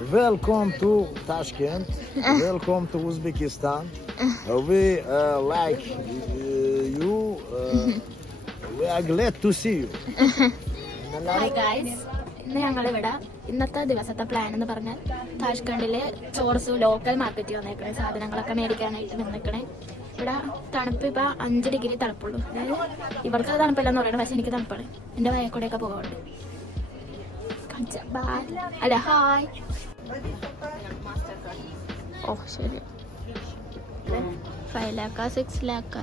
Welcome to Tashkent. Welcome to Uzbekistan. We like you. We are glad to see you. Hi guys, ഇന്ന് ഞങ്ങളിവിടെ ഇന്നത്തെ ദിവസത്തെ plan എന്ന് പറഞ്ഞാൽ താഷ്കണ്ടിലെ ചോർസ് ലോക്കൽ മാർക്കറ്റിൽ വന്നേക്കണേ സാധനങ്ങളൊക്കെ മേടിക്കാനായിട്ട് നിന്നേക്കണേ. ഇവിടെ തണുപ്പ് ഇപ്പം 5 ഡിഗ്രി തണുപ്പുള്ളൂ. അതായത് ഇവർക്ക് തണുപ്പില്ലെന്ന് പറയണം, പക്ഷെ എനിക്ക് തണുപ്പാണ്. എൻ്റെ വയക്കൂടെയൊക്കെ പോകാറുണ്ട്. അല്ല ഹായ്. ഓ ശരി, 5 lakh 6 lakh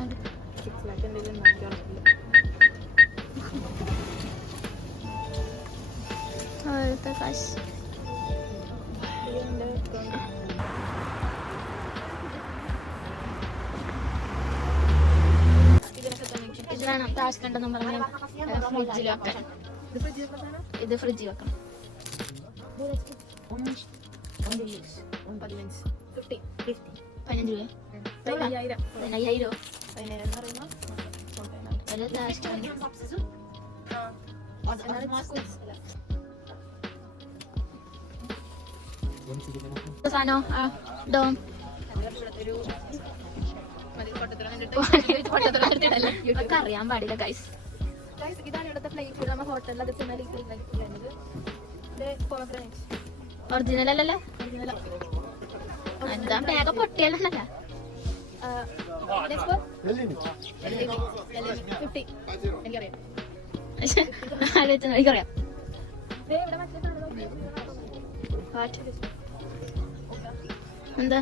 കാശ്. ഇതാണ് താഷ്കണ്ടെന്ന് പറഞ്ഞ ഫ്രിഡ്ജിൽ വെക്കാൻ. ഇത് ഫ്രിഡ്ജിൽ വെക്കണം. 15 സാധനോ ഡോം ഒക്കെ അറിയാൻ പാടില്ല ഗൈസ്. ഇതാണ് ഇവിടുത്തെ ഫ്ലൈറ്റ്. നമ്മൾ ഹോട്ടലിൽ അത് ഒറിജിനൽ അല്ലല്ലേ? എന്താ ബാഗ് പൊട്ടിയാലല്ല. എനിക്കറിയാം. എന്താ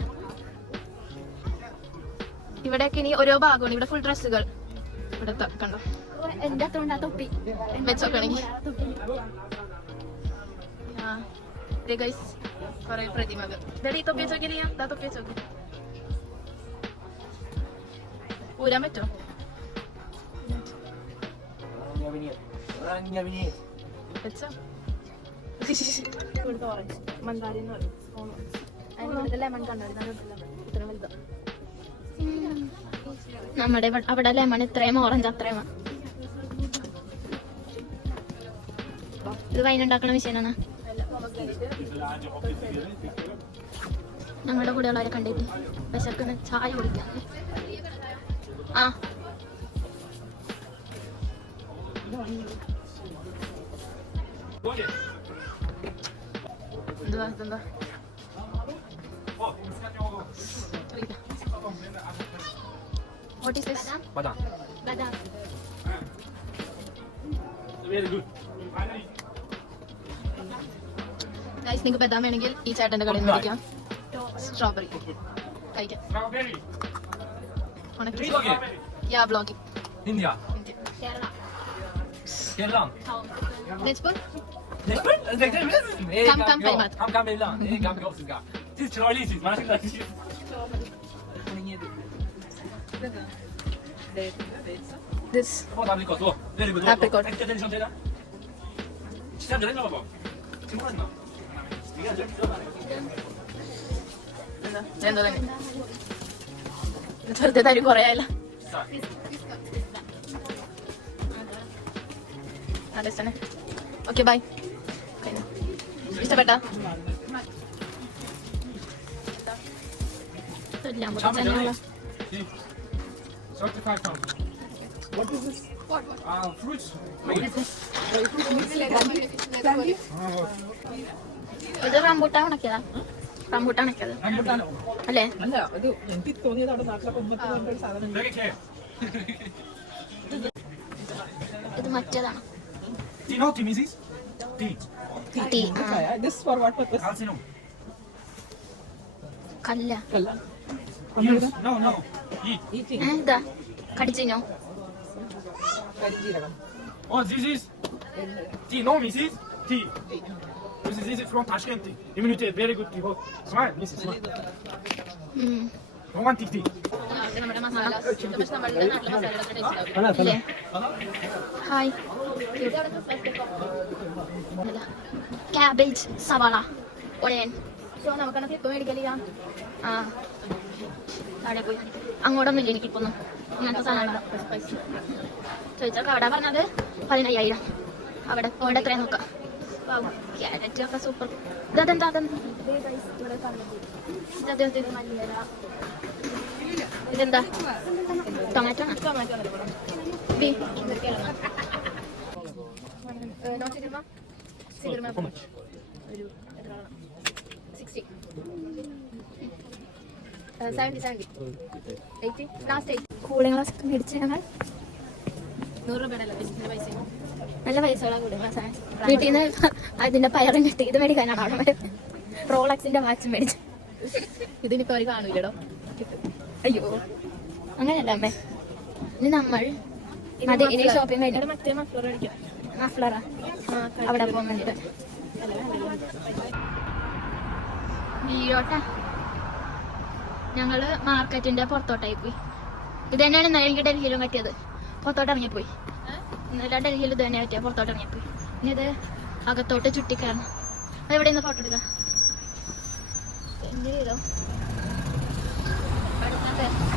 ഇവിടെയൊക്കെ ഇനി ഓരോ ഭാഗമാണ്. ഇവിടെ ഫുൾ ഡ്രസ്സുകൾ ഇവിടെ കണ്ടോ. എന്റെ അത്ര ഉണ്ടാ തൊപ്പി വെച്ചോക്കണെങ്കിൽ കൊറേ പ്രതിമകൾ. ഈ തൊപ്പി വെച്ചോക്കിയാ തൊപ്പി വെച്ചോക്കി ഊരാൻ പറ്റോ? വെച്ചോ. ഓറഞ്ച് മന്ദാരി എന്ന് പറയും. ലെമൺ കണ്ടോ? നമ്മുടെ അവിടെ ലെമൺ ഇത്രയും, ഓറഞ്ച് അത്രയും. ഇത് വൈനുണ്ടാക്കണ മെഷീനാണ്. ഞങ്ങളുടെ കൂടെയുള്ളവരെ കണ്ടിട്ട് വിശക്കുന്ന ചായ കുടിക്കാം. ആ എന്താ What is this? Badam. Badam. Very good. Guys, നിങ്ങൾക്ക് ബദാം വേണമെങ്കിൽ ഈ ചേട്ടന്റെ കടയിൽ നിന്ന് മേടിക്കാം. സ്ട്രോബെറി കഴിക്കാം. Yeah, vlogging. India. Kerala. Kerala. Let's go. Come, Paymat. Come, Beylan. Come, Gopsiga. This is Charlie. This apricot. Oh, very good. Apricot. ചെറുതെ തരി കുറയായില്ല. Okay bye. ഇഷ്ടപ്പെട്ട What is this? Fruits. ഇത് റംബൂട്ടാൻ ഉണക്കിയതാ. റംബൂട്ടാൻ ഉണക്കിയത് അല്ലേ? ഇത് മറ്റേതാണ്. കല്ല ഇതാ കടിച്ചിനോ? Oh, this is tea. No, Mrs. Tea. This is from Tashkent tea. Immunity, very good tea. Smile, Mrs. Smile. Romantic tea. Hi. Cabbage, സവാള, ഒണിയൻ. നമുക്കെന്നാ ഇപ്പൊ മേടിക്കലില്ല. ആ അവിടെ പോയി അങ്ങോട്ടൊന്നും ഇല്ല. എനിക്കിപ്പൊന്നും ഇങ്ങനത്തെ സാധനങ്ങളാണ് ചോദിച്ചാൽ അവിടെ പറഞ്ഞത് 15,000. അവിടെ എത്രയാ നോക്കാം. ക്യാരറ്റ് ഒക്കെ സൂപ്പർ. ഇതെന്താ ഇതെന്താ ടൊമാറ്റോ കൂളിംഗ് ഗ്ലാസ് ഒക്കെ മേടിച്ച് ഞങ്ങൾ 100 രൂപയുടെ നല്ല പൈസകളാണ് കൂളിംഗ് ഗ്ലാസ്. വീട്ടിൽ നിന്ന് അതിന്റെ പയറും കിട്ടി. ഇത് മേടിക്കാനാണ് അവിടെ വരെ റോളക്സിന്റെ വാച്ചും മേടിച്ചു. ഇതിനിപ്പോ അവർ കാണൂലോ. അയ്യോ അങ്ങനെയല്ല അമ്മേ. ഇനി നമ്മൾ അതെ ഇനി ഷോപ്പിംഗ് കഴിഞ്ഞിട്ട് മറ്റേ മഫ്ലർ മേടിക്കാം. മഫ്ലറാ അവിടെ പോകാൻ വേണ്ടിട്ട്. വീയോട്ടാ ഞങ്ങള് മാർക്കറ്റിന്റെ പുറത്തോട്ടായി പോയി. ഇത് തന്നെയാണ് ഇന്നലെ എനിക്ക് ഡൽഹിയിലും പറ്റിയത്. പുറത്തോട്ട് ഇറങ്ങിപ്പോയി. ഇന്നലെ ഡൽഹിയിൽ ഇത് തന്നെ പറ്റിയ പുറത്തോട്ട് ഇറങ്ങിപ്പോയി. ഇനി ഇത് അകത്തോട്ട് ചുറ്റിക്കയറണം. അതെവിടെ നിന്ന് ഫോട്ടോ എടുക്കാം. എന്ത് ചെയ്തോ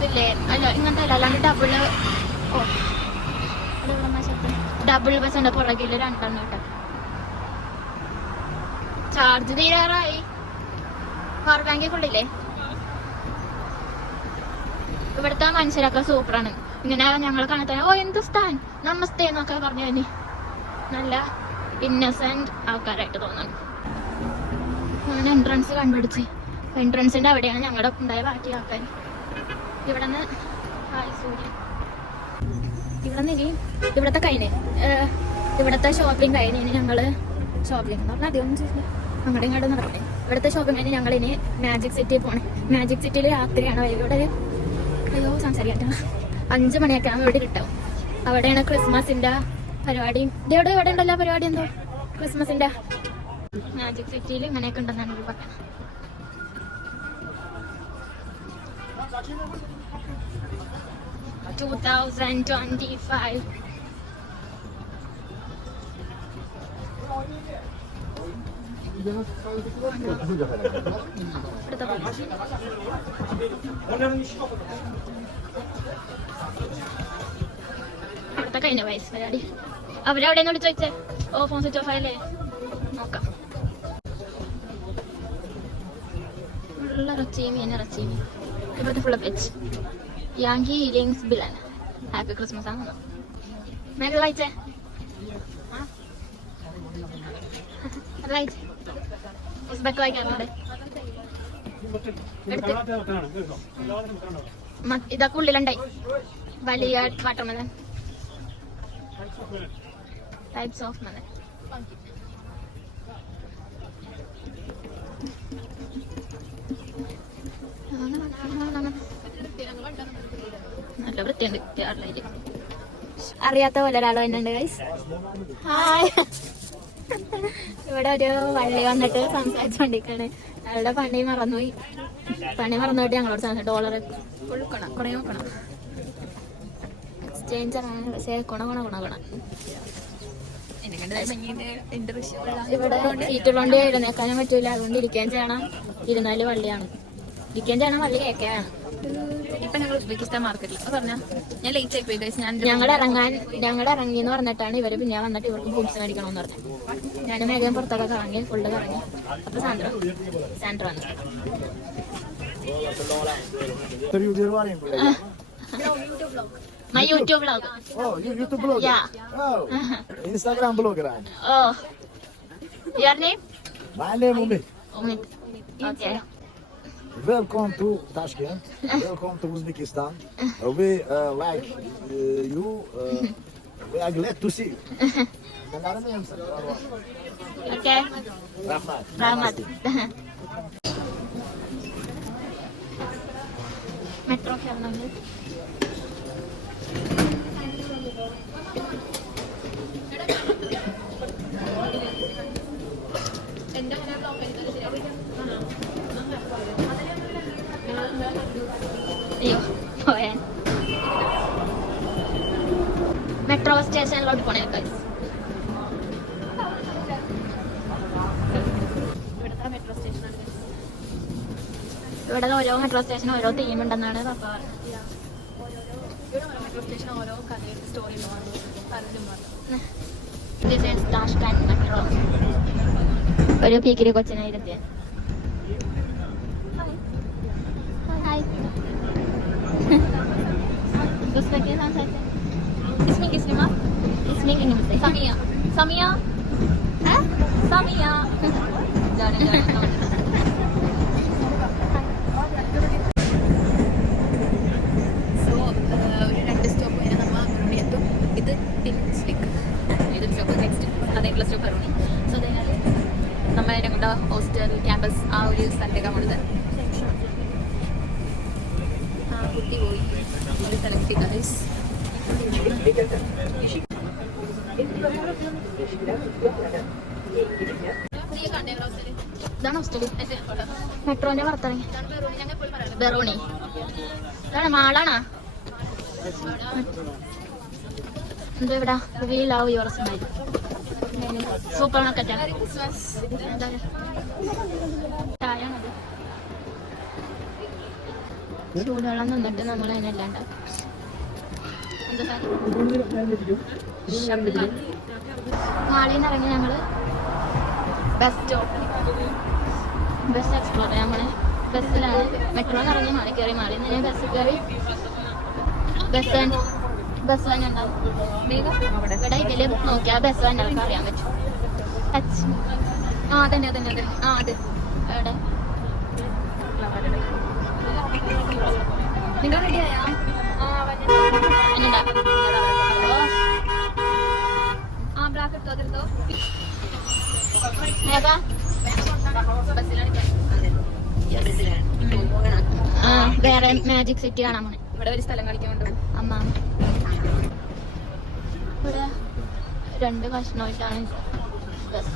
ഇല്ലേ? അല്ല ഇങ്ങനത്തെ അല്ല, അല്ലാണ്ട് ഡബിൾ ബസ് ഉണ്ട് പുറകില് 2 എണ്ണം കേട്ടോ. ചാർജ് തീരാറായി. പവർ ബാങ്ക് കൊള്ളില്ലേ? ഇവിടുത്തെ മനുഷ്യരൊക്കെ സൂപ്പറാണ്. ഇങ്ങനെ ഞങ്ങൾ കാണാൻ ഓ ഹിന്ദുസ്ഥാൻ നമസ്തേ എന്നൊക്കെ പറഞ്ഞു തന്നെ നല്ല ഇന്നസെന്റ് ആൾക്കാരായിട്ട് തോന്നുന്നു. അങ്ങനെ എൻട്രൻസ് കണ്ടുപിടിച്ച് എൻട്രൻസിന്റെ അവിടെയാണ് ഞങ്ങളുടെ ഉണ്ടായ ബാക്കി ആൾക്കാർ. ഇവിടെ നിന്ന് ഇനി ഇവിടത്തെ കഴിഞ്ഞ് ഇവിടത്തെ ഷോപ്പിംഗ് കഴിഞ്ഞ് ഇനി ഞങ്ങള് ഷോപ്പിംഗ് പറഞ്ഞാൽ അധികം ചെയ്യില്ല. അങ്ങോട്ടും ഇങ്ങോട്ടും നടക്കണേ. ഇവിടുത്തെ ഷോപ്പിംഗ് കഴിഞ്ഞ് ഞങ്ങൾ ഇനി മാജിക് സിറ്റിയിൽ പോണേ. മാജിക് സിറ്റിയിൽ രാത്രിയാണ്. ഇവിടെ അയ്യോ സംസാരിക്കട്ടെ 5 മണിയൊക്കെ ആകുമ്പോൾ ഇവിടെ കിട്ടും. അവിടെയാണ് ക്രിസ്മസിന്റെ പരിപാടി. ഇവിടെ ഉണ്ടല്ലോ പരിപാടി. എന്തോ ക്രിസ്മസിന്റെ മാജിക് സിറ്റിയിൽ ഇങ്ങനെയൊക്കെ ഉണ്ടെന്നാണ് ഇത് പറഞ്ഞത്. അടുത്ത കഴിഞ്ഞ വയസ്സ് പരിപാടി. അവരവിടെ നിന്ന് ചോദിച്ചേ ഓ ഫോൺ സ്വിച്ച് ഓഫ് ആയല്ലേ നോക്കാം. ഉള്ള ഇറച്ചിയും ഇവിടുത്തെ ഫുള്ള് വെച്ച് യാങ്കി ഇലിയങ്സ് ബിലാൻ ഹാപ്പി ക്രിസ്മസ് ആണ്. മേഘ വായിച്ചേ വായിക്കാറുണ്ട്. ഇതൊക്കെ ഉള്ളിലുണ്ടായി. വലിയ വാട്ടർമെലൻ ടൈപ്സ് ഓഫ് മെലൻ. നല്ല വൃത്തിയുണ്ട്. കേരളയില് അറിയാത്ത പോലെ ഒരാൾ വന്നിട്ടുണ്ട് ഗൈസ്. ഹായ്. ഇവിടെ ഒരു വള്ളി വന്നിട്ട് സംസാരിച്ചോണ്ടിരിക്കാണ്. അയാളുടെ പണി മറന്നുപോയി. പണി മറന്നുപോയിട്ട് ഞങ്ങളോട് $1 കൊടുക്കണം. കുറെ നോക്കണം. എക്സ്ചേഞ്ചർ ആണ്. പക്ഷേ ഇവിടെ സീറ്റുള്ളോണ്ട് എഴുന്നേക്കാനും പറ്റൂല. അതുകൊണ്ട് ഇരിക്കാൻ ചെയ്യണം. 24 വള്ളിയാണ്. ഇരിക്കാൻ ചെയ്യണം. വള്ളി കേൾക്കാൻ. ഇപ്പൊ ഞങ്ങൾ ഉസ്ബെക്കിസ്ഥാൻ മാർക്കറ്റിൽ പറഞ്ഞ ഞാൻ ലേറ്റ് ആയി പോയി. ഞങ്ങൾ ഇറങ്ങി എന്ന് പറഞ്ഞിട്ടാണ് ഇവര് പിന്നെ വന്നിട്ട് ഇവർക്ക് ബൂട്ട്സ് മേടിക്കണമെന്ന് പറഞ്ഞു. ഞാൻ വേഗം പുറത്തൊക്കെ കറങ്ങി ഫുള്ള് കറങ്ങി. അപ്പൊ സാൻഡ്ര വന്നു. My YouTube vlog. Oh, YouTube blogger? Yeah. Oh, Instagram blogger. Oh. Your name? My name is Umid. Okay. Welcome to Tashkent. Welcome to Uzbekistan. We like you. We are glad to see you. Okay. Rahmat. Metro kayaknya. Metro സ്റ്റേഷനിലോട്ട് പോണേ guys. ഇവിടുത്തെ metro സ്റ്റേഷനാണ്. ഇവിടെ ഓരോ metro സ്റ്റേഷനും ഓരോ theme ഉണ്ടെന്നാണ് പപ്പ പറഞ്ഞത്. മെട്രോ സ്റ്റേഷൻ ഓരോ കഥയും സ്റ്റോറിയും പലരും പറഞ്ഞു. This is Tashkent Metro. ഒരു പീക്കിരി കൊച്ചിനായിരുന്നേ. ഹായ്. ഉസ്ബെക്കി സംസാരിച്ചേ. ഇസ്മി കിസ്നിമ ഇസ്മിക്ക് നമസ്തേ. സമിയ സമിയ സമിയ ജാണി ജാണി സോ ഒരു 2 സ്റ്റോപ്പ് കഴിഞ്ഞാൽ നമ്മൾ അങ്ങോട്ട് എത്തും. ഇത് ടിൻസ്ലിക്ക്, ഇതൊരു സ്റ്റോപ്പ്. നെക്സ്റ്റ് അതേക്കുള്ള സ്റ്റോപ്പ് അറുണി. സോ അതിനാൽ നമ്മൾ ഞങ്ങളുടെ ഹോസ്റ്റൽ ക്യാമ്പസ് ആ ഒരു സ്ഥലത്തേക്കാണ് പോണത്. ആ കുട്ടി പോയി ഒരു സ്ഥലത്ത് ഗൈസ്. ഇതാണ് ഹോസ്റ്റൽ. മെട്രോന്റെ പുറത്തിറങ്ങി. ബെറോണി ഇതാണ് മാളാണോ? എന്താ ഇവിടെ we love your smile super മാർക്കറ്റാണ്. ചായാണത്. ചൂടുവെള്ളം നിന്നിട്ട് നമ്മൾ അതിനല്ലാണ്ട് എന്താ മാളിൽ നിന്ന് ഇറങ്ങി ഞങ്ങള് ബസ് സ്റ്റോപ്പ് ബസ് എക്സ്പ്ലോർ ചെയ്യാൻ പോണേ. ബസ്സിലാണ് മെട്രോ ഇറങ്ങി മാറി കയറി. മാറി നിന്ന് ബസ് കയറി ബസ് തന്നെ ഉണ്ടാവും. ഇവിടെ ഇതില് നോക്കിയാൽ ബസ് ഉണ്ടാവും അറിയാൻ പറ്റും. ആ അതന്നെ അതന്നെ അതെ. ആ അതെ എവിടെ നിങ്ങൾ റെഡിയായാ? ആ ബ്ലാക്ക് എടുത്തോ അതെടുത്തോ. വേറെ മാജിക് സിറ്റി കാണാൻ പോണേ. ഇവിടെ ഒരു സ്ഥലം കളിക്കാൻ കൊണ്ടുപോകും. അമ്മ ഇവിടെ 2 കഷ്ണമായിട്ടാണ് ബസ്.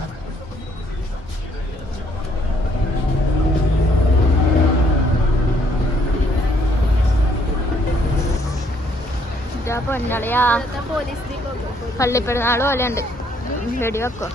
പൊന്നളിയാ പള്ളിപ്പെരുന്നാൾ പോലെ ഉണ്ട്. വെടി വെക്കോ?